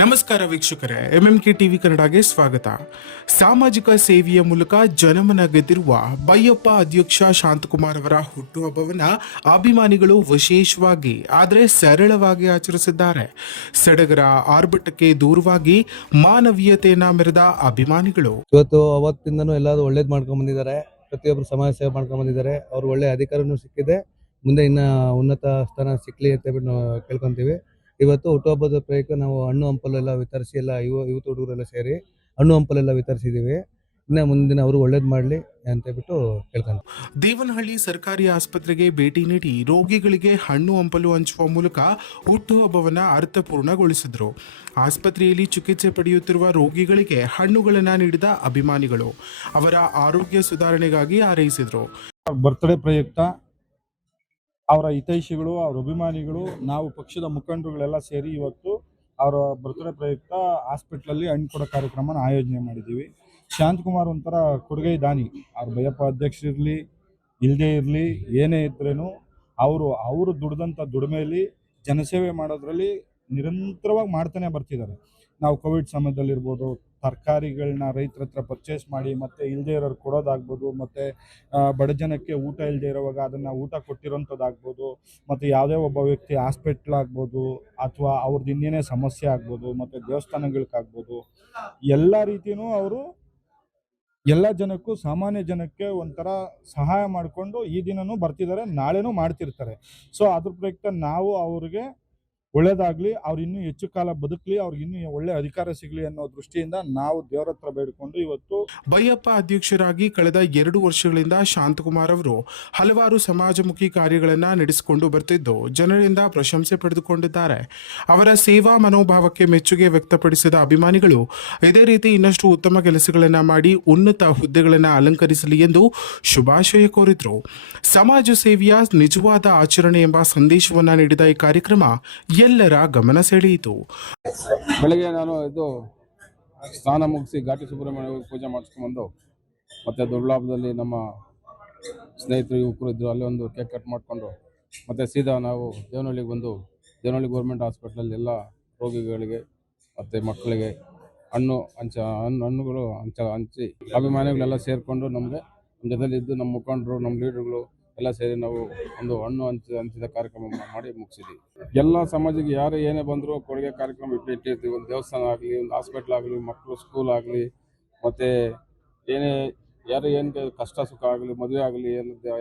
ನಮಸ್ಕಾರ ವೀಕ್ಷಕರೇ, MMK TV ಕನ್ನಡಗೆ ಸ್ವಾಗತ. ಸಾಮಾಜಿಕ ಸೇವೆಯ ಮೂಲಕ ಜನಮನ ಗೆದ್ದಿರುವ ಬೈಯಪ್ಪ ಅಧ್ಯಕ್ಷ ಶಾಂತಕುಮಾರ್ ಅವರ ಹುಟ್ಟುಹಬ್ಬವನ್ನು ಅಭಿಮಾನಿಗಳು ವಿಶೇಷವಾಗಿ ಆದರೆ ಸರಳವಾಗಿ ಆಚರಿಸಿದ್ದಾರೆ. ಸಡಗರ ಆರ್ಭಟಕ್ಕೆ ದೂರವಾಗಿ ಮಾನವೀಯತೆಯನ್ನ ಮೆರೆದ ಅಭಿಮಾನಿಗಳು ಇವತ್ತು ಅವತ್ತಿಂದನೂ ಎಲ್ಲರೂ ಒಳ್ಳೇದು ಮಾಡ್ಕೊಂಡ್ ಬಂದಿದ್ದಾರೆ. ಪ್ರತಿಯೊಬ್ಬರು ಸಮಾಜ ಸೇವೆ ಮಾಡ್ಕೊಂಡ್ ಬಂದಿದ್ದಾರೆ. ಅವ್ರು ಒಳ್ಳೆ ಅಧಿಕಾರನೂ ಸಿಕ್ಕಿದೆ. ಮುಂದೆ ಇನ್ನ ಉನ್ನತ ಸ್ಥಾನ ಸಿಕ್ಲಿ ಅಂತ ಹೇಳ್ಬಿಟ್ಟು ನಾವು ಕೇಳ್ಕೊಂತೀವಿ. ಇವತ್ತು ಹುಟ್ಟುಹಬ್ಬದ ಪ್ರಯುಕ್ತ ನಾವು ಹಣ್ಣು ಹಂಪಲು ಎಲ್ಲ ವಿತರಿಸಿ ಎಲ್ಲ ಯುವತ ಹುಡುಗರೆಲ್ಲ ಸೇರಿ ಹಣ್ಣು ಹಂಪಲೆಲ್ಲ ವಿತರಿಸಿದ್ದೀವಿ. ಇನ್ನು ಮುಂದಿನ ಅವರು ಒಳ್ಳೇದು ಮಾಡಲಿ ಅಂತ ಹೇಳ್ಬಿಟ್ಟು ಕೇಳ್ಕೊಂತೀವಿ. ದೇವನಹಳ್ಳಿ ಸರ್ಕಾರಿ ಆಸ್ಪತ್ರೆಗೆ ಭೇಟಿ ನೀಡಿ ರೋಗಿಗಳಿಗೆ ಹಣ್ಣು ಹಂಪಲು ಹಂಚುವ ಮೂಲಕ ಹುಟ್ಟುಹಬ್ಬವನ್ನು ಅರ್ಥಪೂರ್ಣಗೊಳಿಸಿದ್ರು. ಆಸ್ಪತ್ರೆಯಲ್ಲಿ ಚಿಕಿತ್ಸೆ ಪಡೆಯುತ್ತಿರುವ ರೋಗಿಗಳಿಗೆ ಹಣ್ಣುಗಳನ್ನು ನೀಡಿದ ಅಭಿಮಾನಿಗಳು ಅವರ ಆರೋಗ್ಯ ಸುಧಾರಣೆಗಾಗಿ ಹಾರೈಸಿದರು. ಬರ್ತ್ಡೇ ಪ್ರಯುಕ್ತ ಅವರ ಹಿತೈಷಿಗಳು, ಅವರ ಅಭಿಮಾನಿಗಳು, ನಾವು ಪಕ್ಷದ ಮುಖಂಡರುಗಳೆಲ್ಲ ಸೇರಿ ಇವತ್ತು ಅವರ ಬರ್ತ್ಡೇ ಪ್ರಯುಕ್ತ ಹಾಸ್ಪಿಟ್ಲಲ್ಲಿ ಹಣ್ಣು ಕೊಡೋ ಕಾರ್ಯಕ್ರಮನ ಆಯೋಜನೆ ಮಾಡಿದ್ದೀವಿ. ಶಾಂತಕುಮಾರ್ ಒಂಥರ ಕೊಡುಗೈ ದಾನಿ. ಅವ್ರ ಬೈಯಪ್ಪ ಅಧ್ಯಕ್ಷರಿರಲಿ ಇಲ್ಲದೇ ಇರಲಿ ಏನೇ ಇದ್ರೂ ಅವರು ದುಡ್ದಂಥ ದುಡಿಮೆಯಲ್ಲಿ ಜನಸೇವೆ ಮಾಡೋದ್ರಲ್ಲಿ ನಿರಂತರವಾಗಿ ಮಾಡ್ತಾನೆ ಬರ್ತಿದ್ದಾರೆ. ನಾವು ಕೋವಿಡ್ ಸಮಯದಲ್ಲಿರ್ಬೋದು, ತರಕಾರಿಗಳನ್ನ ರೈತರ ಹತ್ರ ಪರ್ಚೇಸ್ ಮಾಡಿ ಮತ್ತು ಇಲ್ಲದೇ ಇರೋರು ಕೊಡೋದಾಗ್ಬೋದು, ಮತ್ತು ಬಡ ಜನಕ್ಕೆ ಊಟ ಇಲ್ಲದೆ ಇರೋವಾಗ ಅದನ್ನು ಊಟ ಕೊಟ್ಟಿರೋಂಥದ್ದಾಗ್ಬೋದು, ಮತ್ತು ಯಾವುದೇ ಒಬ್ಬ ವ್ಯಕ್ತಿ ಹಾಸ್ಪಿಟ್ಲ್ ಆಗ್ಬೋದು ಅಥವಾ ಅವ್ರದ್ದು ಇನ್ನೇನೇ ಸಮಸ್ಯೆ ಆಗ್ಬೋದು, ಮತ್ತು ದೇವಸ್ಥಾನಗಳಿಗಾಗ್ಬೋದು, ಎಲ್ಲ ರೀತಿಯೂ ಅವರು ಎಲ್ಲ ಜನಕ್ಕೂ, ಸಾಮಾನ್ಯ ಜನಕ್ಕೆ ಒಂಥರ ಸಹಾಯ ಮಾಡಿಕೊಂಡು ಈ ದಿನನೂ ಬರ್ತಿದ್ದಾರೆ, ನಾಳೆನೂ ಮಾಡ್ತಿರ್ತಾರೆ. ಸೊ ಅದ್ರ ಪ್ರಯುಕ್ತ ನಾವು ಅವ್ರಿಗೆ ಒಳ್ಳೇದಾಗಲಿ, ಅವ್ರು ಇನ್ನೂ ಹೆಚ್ಚು ಕಾಲ ಬದುಕಲಿ, ಅವ್ರಿಗೆ ಇನ್ನೂ ಒಳ್ಳೆ ಅಧಿಕಾರ ಸಿಗಲಿ ಅನ್ನೋ ದೃಷ್ಟಿಯಿಂದ ನಾವು ದೇವರ ಹತ್ರ ಬೇಡಿಕೊಂಡು ಇವತ್ತು ಬೈಯಪ್ಪ ಅಧ್ಯಕ್ಷರಾಗಿ ಕಳೆದ 2 ವರ್ಷಗಳಿಂದ ಶಾಂತಕುಮಾರ್ ಅವರು ಹಲವಾರು ಸಮಾಜಮುಖಿ ಕಾರ್ಯಗಳನ್ನು ನಡೆಸಿಕೊಂಡು ಬರ್ತಿದ್ದು ಜನರಿಂದ ಪ್ರಶಂಸೆ ಪಡೆದುಕೊಂಡಿದ್ದಾರೆ. ಅವರ ಸೇವಾ ಮನೋಭಾವಕ್ಕೆ ಮೆಚ್ಚುಗೆ ವ್ಯಕ್ತಪಡಿಸಿದ ಅಭಿಮಾನಿಗಳು ಇದೇ ರೀತಿ ಇನ್ನಷ್ಟು ಉತ್ತಮ ಕೆಲಸಗಳನ್ನು ಮಾಡಿ ಉನ್ನತ ಹುದ್ದೆಗಳನ್ನು ಅಲಂಕರಿಸಲಿ ಎಂದು ಶುಭಾಶಯ ಕೋರಿದರು. ಸಮಾಜ ಸೇವೆಯ ನಿಜವಾದ ಆಚರಣೆ ಎಂಬ ಸಂದೇಶವನ್ನು ನೀಡಿದ ಈ ಕಾರ್ಯಕ್ರಮ ಎಲ್ಲರ ಗಮನ ಸೆಳೆಯಿತು. ಬೆಳಗ್ಗೆ ನಾನು ಸ್ನಾನ ಮುಗಿಸಿ ಘಾಟಿ ಸುಬ್ರಹ್ಮಣ್ಯ ಪೂಜೆ ಮಾಡಿಸ್ಕೊಂಡ್ಬಂದು ಮತ್ತು ದೊಡ್ಡಬಳ್ಳಾಪುರದಲ್ಲಿ ನಮ್ಮ ಸ್ನೇಹಿತರು ಯುವಕರು ಇದ್ದರು, ಅಲ್ಲಿ ಒಂದು ಕೇಕ್ ಕಟ್ ಮಾಡಿಕೊಂಡು ಮತ್ತು ಸೀದಾ ನಾವು ದೇವನಹಳ್ಳಿಗೆ ಬಂದು ದೇವನಹಳ್ಳಿ ಗೌರ್ಮೆಂಟ್ ಹಾಸ್ಪಿಟ್ಲಲ್ಲಿ ಎಲ್ಲ ರೋಗಿಗಳಿಗೆ ಮತ್ತು ಮಕ್ಕಳಿಗೆ ಹಣ್ಣುಗಳು ಹಂಚಿ ಅಭಿಮಾನಿಗಳೆಲ್ಲ ಸೇರಿಕೊಂಡು ನಮ್ಮ ಜೊತೆಲಿದ್ದು ನಮ್ಮ ಮುಖಂಡರು, ನಮ್ಮ ಲೀಡರ್ಗಳು ಎಲ್ಲ ಸೇರಿ ನಾವು ಒಂದು ಹಣ್ಣು ಹಂಚಿದ ಕಾರ್ಯಕ್ರಮ ಮಾಡಿ ಮುಗಿಸಿದ್ವಿ. ಎಲ್ಲ ಸಮಾಜಕ್ಕೆ ಯಾರು ಏನೇ ಬಂದರೂ ಕೊಡುಗೆ ಕಾರ್ಯಕ್ರಮ ಇಟ್ಟಿರ್ತೀವಿ. ಒಂದು ದೇವಸ್ಥಾನ ಆಗಲಿ, ಒಂದು ಹಾಸ್ಪಿಟ್ಲ್ ಆಗಲಿ, ಮಕ್ಕಳು ಸ್ಕೂಲ್ ಆಗಲಿ, ಮತ್ತು ಯಾರು ಏನು ಕಷ್ಟ ಸುಖ ಆಗಲಿ, ಮದುವೆ ಆಗಲಿ,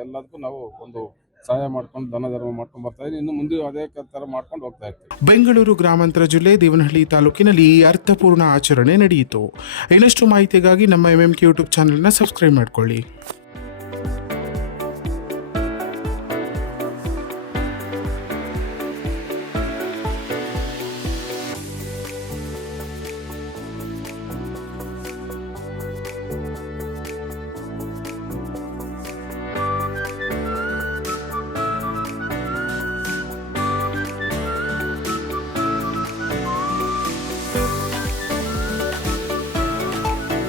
ಎಲ್ಲದಕ್ಕೂ ನಾವು ಒಂದು ಸಹಾಯ ಮಾಡ್ಕೊಂಡು ದಾನ ಧರ್ಮ ಮಾಡ್ಕೊಂಡು ಬರ್ತಾ ಇದ್ದೀವಿ. ಇನ್ನು ಮುಂದೆ ಅದೇ ಥರ ಮಾಡ್ಕೊಂಡು ಹೋಗ್ತಾ ಇರ್ತೀವಿ. ಬೆಂಗಳೂರು ಗ್ರಾಮಾಂತರ ಜಿಲ್ಲೆ ದೇವನಹಳ್ಳಿ ತಾಲೂಕಿನಲ್ಲಿ ಅರ್ಥಪೂರ್ಣ ಆಚರಣೆ ನಡೆಯಿತು. ಇನ್ನಷ್ಟು ಮಾಹಿತಿಗಾಗಿ ನಮ್ಮ ಎಂಎಂಕೆ ಯೂಟ್ಯೂಬ್ ಚಾನೆಲ್ನ ಸಬ್ಸ್ಕ್ರೈಬ್ ಮಾಡಿಕೊಳ್ಳಿ.